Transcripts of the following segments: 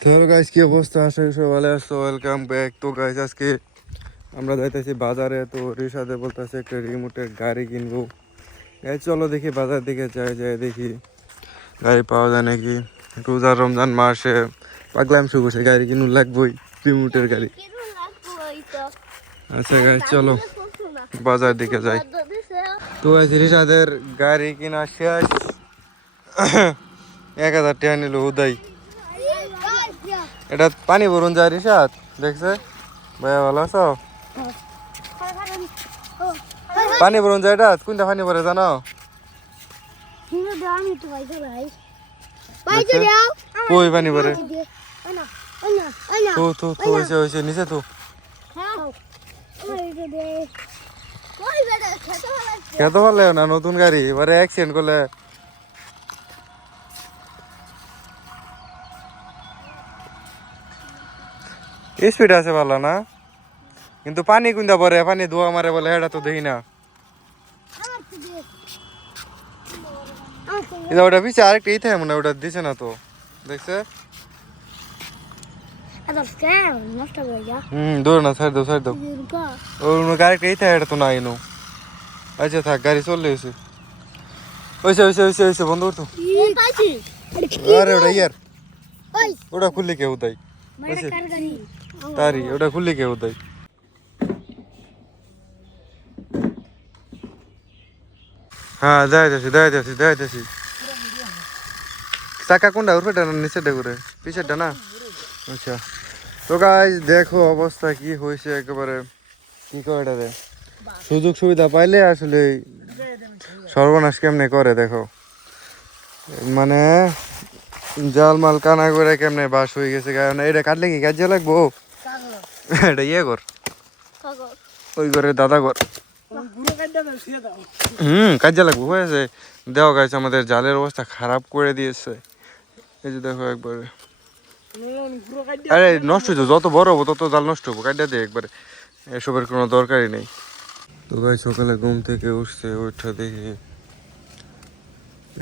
তো গাইস কি অবস্থা, আশা করি সবাই ভালো আছো। Welcome back. তো গাইস আজকে আমরা যাইতেছি বাজারে। তো রিশাদে বলতেছে একটা রিমোটের গাড়ি কিনবো। গাইস চলো দেখি বাজার দিকে যাই দেখি গাড়ি পাওয়া যায় নাকি। রোজা রমজান মাসে পাগলাম শুরু করছে, গাড়ি কিনু লাগবোই, রিমোটের গাড়ি। আচ্ছা গাইস চলো বাজার দিকে যাই। তো গাইস রিশাদের গাড়ি কিনা শেষ। 1000 টাকা নিল উদয়। এটা পানি ভরুন যায় রিশাদ, দেখছে ভাইয়া ভালো আছো? পানি ভরুন যায়, এটা কোনটা পানি ভরে জানো? কই পানি ভরে? তো তো তো হয়েছে নিচে তো খেতে পারলে না। নতুন গাড়ি এবারে অ্যাক্সিডেন্ট করলে স্পিড আছে ভালো না, কিন্তু পানি কুন্দা পরে পানি ধোয়া মারে বলে, এটা তো দেখি না। এটা ওটা পিছিয়ে আরেকটা ইথে মনে ওটা দিছে না তো, দেখছে? দৌড় না, ছাড় দাও ওর আরেকটা ইথে, এটা তো নাই নো। আচ্ছা থাক, গাড়ি চললে হয়েছে হয়েছে বন্ধু তো। আরে ওটা ইয়ার, ওটা খুললে কেউ তাই তারি, ওটা খুললে কেউ তাই। হ্যাঁ যাইতেছি। চাকা কোনটা, উপরেটা না নিচেরটা করে? পিছেরটা না? আচ্ছা। তো গাইস দেখো অবস্থা কি হয়েছে একেবারে। কি করে এটা, সুযোগ সুবিধা পাইলে আসলে সর্বনাশ কেমনে করে দেখো। মানে জালমাল কানা করে কেমনে বাস হয়ে গেছে। এটা কাটলে কি কাজে লাগবো? এটা ইয়ে কর, ওই ঘরে দাদা ঘর। কাজে লাগবো হয়েছে। দেওয়া গাইছে আমাদের জালের অবস্থা খারাপ করে দিয়েছে। এই যে দেখো একবারে, আরে নষ্ট হয়েছে, যত বড় হবো তত জাল নষ্ট হবো। কাটিয়ে দিয়ে একবারে, এসবের কোনো দরকারই নেই। তো ভাই সকালে ঘুম থেকে উঠছে, ওইটা দেখি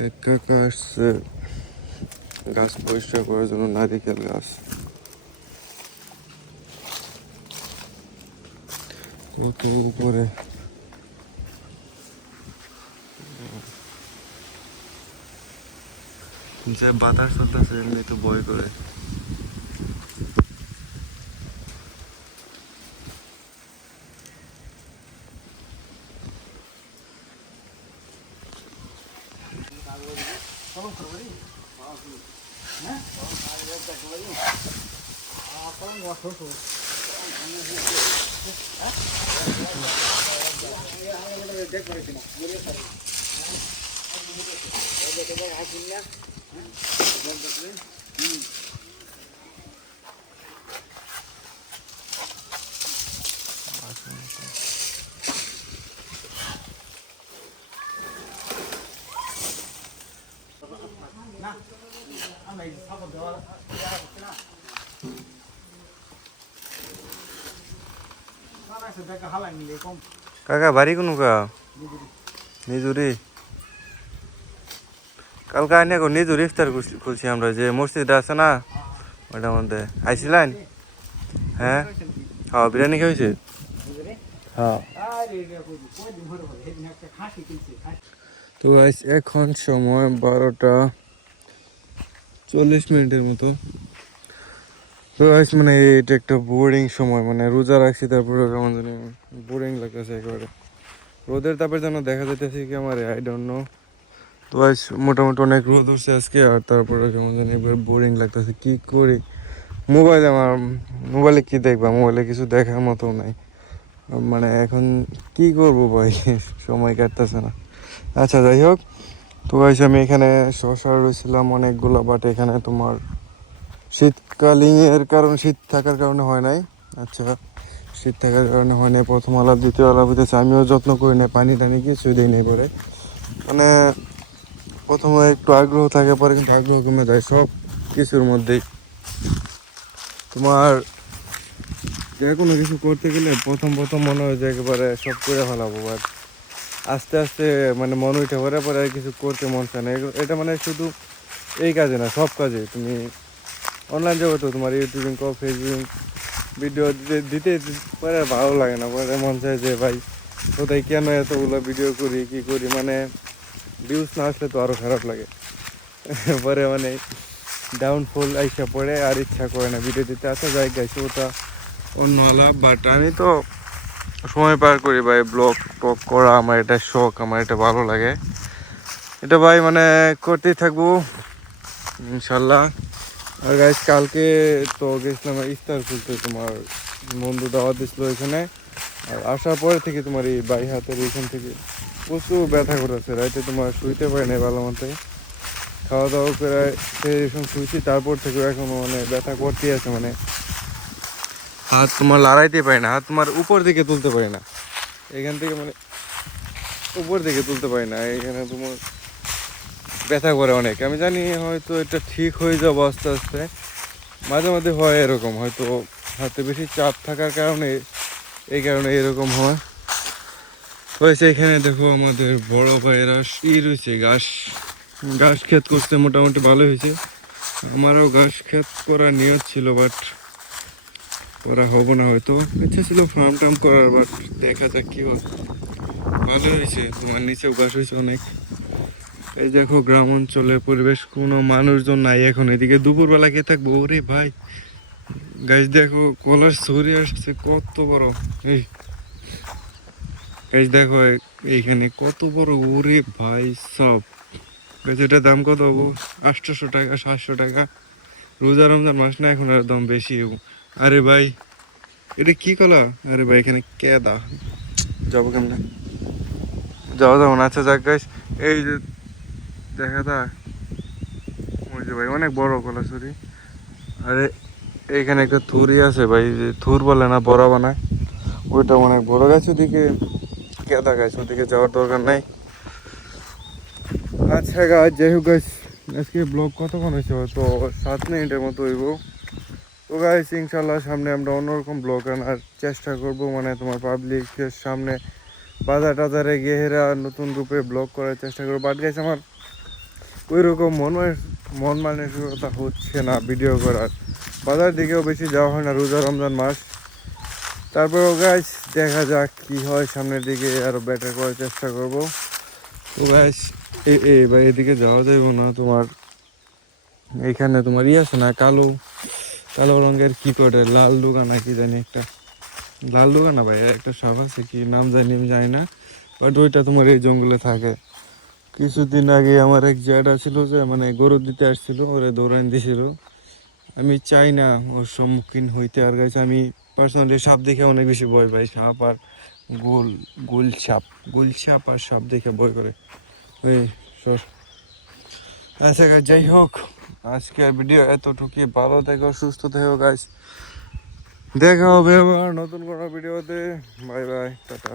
এক কাকা আসছে গাছ পরিষ্কার করার জন্য, নারিকেল গাছ। উপরে যে বাতাস চলতেছে এমনি তো ভয় করে। কাকা বাড়ি কোনো কা নিজুরি? কালকে আইনে নিজুরি ইফতার খুলছি আমরা, যে মসজিদটা আছে না ওটার মধ্যে। আইসিলেন? হ্যাঁ হ্যাঁ, বিরিয়ানি খেয়েছে। হ্যাঁ। তো এখন সময় 12:40 মতো। তো মানে এটা একটা বোরিং সময়, মানে রোজা রাখছি তারপরে কেমন জানি বোরিং লাগতেছে একেবারে। রোদের তাপের জন্য দেখা যাইতেছে কি আমার, আই ডোন্ট নো। তো মোটামুটি অনেক রোদ উঠছে আজকে, আর তারপরে কেমন জানি একবার বোরিং লাগতেছে। কি করি, মোবাইলে কি দেখবা, মোবাইলে কিছু দেখার মতো নাই। মানে এখন কি করবো ভাই, সময় কাটতেছে না। আচ্ছা যাই হোক, তো আমি এখানে শশা রয়েছিলাম অনেকগুলো, বাট এখানে তোমার শীতকালীনের কারণ, শীত থাকার কারণে হয় নাই। আচ্ছা, শীত থাকার কারণে হয় নাই। প্রথম আলাপ দ্বিতীয় আলাপ হইতেছে, আমিও যত্ন করি না, পানি টানি কিছুই দিই নাই পরে। মানে প্রথমে একটু আগ্রহ থাকে, পরে কিন্তু আগ্রহ কমে যায় সব কিছুর মধ্যেই। তোমার যে কোনো কিছু করতে গেলে প্রথম মনে হয় যে একেবারে সব করে ফেলাবো, বাট আস্তে আস্তে মানে মন উঠে পরে পরে আর কিছু করতে মন চায় না। এটা মানে শুধু এই কাজে না, সব কাজে তুমি অনলাইন জগতে তোমার ইউটিউবিং কো ফেসবুক ভিডিও দিতে পরে ভালো লাগে না, পরে মন চায় যে ভাই কোথায় কেন এতগুলো ভিডিও করি কি করি, মানে ভিউজ না আসলে তো আরও খারাপ লাগে। পরে মানে ডাউনফল আইসা পড়ে আর ইচ্ছা করে না ভিডিও দিতে। আসা যায় গাইছে ওটা অন্য আলাপ, বাট আমি তো সময় পার করি ভাই, ব্লগ টক করা আমার এটা শখ, আমার এটা ভালো লাগে, এটা ভাই মানে করতেই থাকবো ইনশাল্লাহ। আর গাইজ কালকে তো গেছিলাম ইফতার খুলতে, তোমার বন্ধু দাওয়াত দিছিল এখানে। আর আসার পরে থেকে তোমার এই বাই হাতের এখান থেকে প্রচুর ব্যথা করেছে, রাইতে তোমার শুইতে পারি না ভালো মতো, খাওয়া দাওয়া করে এরকম শুয়েছি, তারপর থেকে এখনো মানে ব্যথা করতেই আছে, মানে হাত তোমার লড়াইতে পারি না, হাত তোমার উপর দিকে তুলতে পারি না, এখান থেকে মানে উপর দিকে তুলতে পারি না, এখানে তোমার ব্যথা করে অনেক। আমি জানি হয়তো এটা ঠিক হয়ে যাবো আস্তে আস্তে, মাঝে মাঝে হয় এরকম, হয়তো হাতে বেশি চাপ থাকার কারণে এই কারণে এরকম হয় হয়েছে। এখানে দেখো আমাদের বড় ভাইয়েরা রয়েছে ঘাস ক্ষেত করতে, মোটামুটি ভালো হয়েছে। আমারও ঘাস ক্ষেত করা নিয়ত ছিল, বাট করা হবো না, হয়তো ইচ্ছা ছিল ফার্ম টার্ম করার, বাট দেখা যাক কি হয়। ভালো হয়েছে, তোমার নিচেও ঘাস হয়েছে অনেক। এই দেখো গ্রাম অঞ্চলের পরিবেশ, কোনো মানুষজন নাই এখন, এদিকে দুপুরবেলা কে থাকবো। ওরে ভাই গাছ দেখো কলার ছড়ি আসছে কত বড়, এই গাছ দেখো এইখানে কত বড়, ওরে ভাই সব গাছ। এটার দাম কত হবো? 800 টাকা 700 টাকা। রোজা রমজান মাস না, এখন আর দাম বেশি। আরে ভাই এটা কি কলা? আরে ভাই এখানে কেদা, যাবো কেমনে? যাবো না। আচ্ছা যাক গাছ, এই যে দেখা দা ওই যে ভাই অনেক বড় কলা ছড়ি। আরে এইখানে একটা থুরি আছে ভাই, যে থুর বলে না বড় বানায়, ওইটা অনেক বড় গাছ। ওদিকে কেদা গাছ, ওদিকে যাওয়ার দরকার নাই। আচ্ছা গাছ, যাই হোক গাছ, আজকে ব্লগ কতক্ষণ হয়েছে? তো 7 মিনিটের মতো হইব। তো গাছ ইনশাল্লাহ সামনে আমরা অন্যরকম ব্লগ আনার চেষ্টা করব, মানে তোমার পাবলিকের সামনে বাজার টাজারে গিয়ে হেরা নতুন রূপে ব্লগ করার চেষ্টা করবো। বাট গাছ আমার ওই রকম মন মানসিকতা হচ্ছে না ভিডিও করার, বাজার দিকেও বেশি যাওয়া হয় না, রোজা রমজান মাস। তারপরেও গাছ দেখা যাক কি হয়, সামনের দিকে আরো বেটার করার চেষ্টা করব। তো গাছ ভাই এদিকে যাওয়া যাবে না, তোমার এইখানে তোমার আছে না কালো কালো রঙের কি করে লাল ডুগা না কি জানি একটা, লাল ডুগা না ভাই একটা সাপ আছে, কি নাম জানি আমি জানি না, বাট ওইটা তোমার এই জঙ্গলে থাকে। কিছুদিন আগে আমার এক জ্যাঠা ছিল, যে মানে গরু দিতে আসছিল, ওরে দৌড়ান দিছিল। আমি চাই না ওর সম্মুখীন হইতে। আর গাছ আমি পার্সোনালি সাপ দেখে অনেক বেশি ভয় পাই, সাপ আর গুল সাপ আর সাপ দেখে ভয় করে ওই সর। আচ্ছা গাছ, যাই হোক আজকের ভিডিও এতটুকুই। ভালো থেকো, সুস্থ থেকো গাছ, দেখা হবে আবার নতুন কোনো ভিডিওতে। Bye bye, tata.